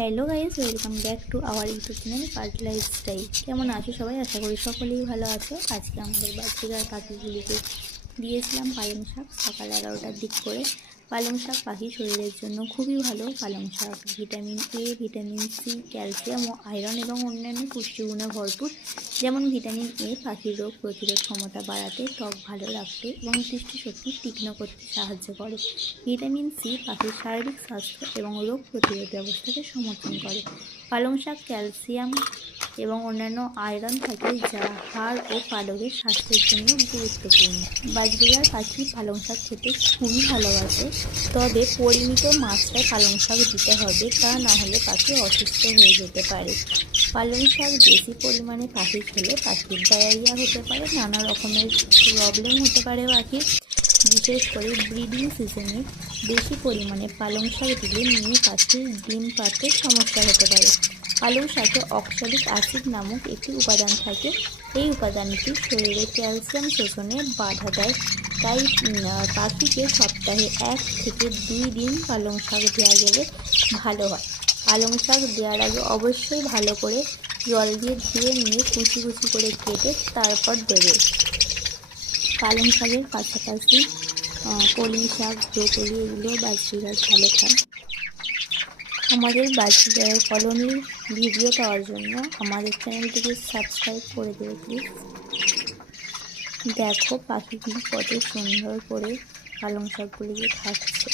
Hello guys, welcome back to our YouTube channel party lifestyle. কেমন আছো সবাই? আশা করি সকলেই ভালো আছো। আজকে আমাদের বাচ্চাদের পাখিগুলিকে দিয়েছিলাম পালং শাক সকাল 11টার দিক করে। পালং শাক পাখির শরীরের জন্য খুবই ভালো। পালং শাক vitamin A, vitamin C, calcium ও আয়রন এবং অন্যান্য পুষ্টিগুণে ভরপুর। যেমন ভিটামিন এ পাখির রোগ প্রতিরোধ ক্ষমতা বাড়াতে, ত্বক ভালো রাখতে এবং দৃষ্টিশক্তি তীক্ষ্ণ করতে সাহায্য করে। ভিটামিন সি পাখির শারীরিক স্বাস্থ্য এবং রোগ প্রতিরোধ ব্যবস্থাকে সমর্থন করে। পালং শাক ক্যালসিয়াম এবং অন্যান্য আয়রন থাকে, যা হাড় ও পালকের স্বাস্থ্যের জন্য গুরুত্বপূর্ণ। বাজবিড়ার পাখি পালং শাক খেতে খুবই ভালোবাসে, তবে পরিমিত মাত্রায় পালং শাক দিতে হবে, তা না হলে পাখি অসুস্থ হয়ে যেতে পারে। পালং শাক বেশি পরিমাণে পাখি খেলে পাখির ডায়রিয়া হতে পারে, নানা রকমের প্রবলেম হতে পারে পাখির। বিশেষ করে ব্রিডিং সিজনে বেশি পরিমাণে পালং শাক দিলে মেয়ে পাখির ডিম পাড়তে সমস্যা হতে পারে। পালং শাকে অক্সালিক অ্যাসিড নামক একটি উপাদান থাকে। এই উপাদানটি শরীরে ক্যালসিয়াম শোষণে বাধা দেয়, তাই পাখিকে সপ্তাহে 1 থেকে 2 দিন পালং শাক দেওয়া গেলে ভালো হয়। পালং শাক দেওয়ার আগে অবশ্যই ভালো করে জল দিয়ে ধুয়ে নিয়ে কুচি কুচি করে কেটে তারপর দেবে। পালং শাকের পাশাপাশি কলমি শাক, ব্রোকলি এগুলো বাজবিড়াল ভালো খায়। আমাদের বাজবিড়ালের কলোনির ভিডিও পাওয়ার জন্য আমাদের চ্যানেলটিকে সাবস্ক্রাইব করে দেবে প্লিজ। দেখো পাখিগুলি কত সুন্দর করে পালং শাকগুলিকে খাচ্ছে।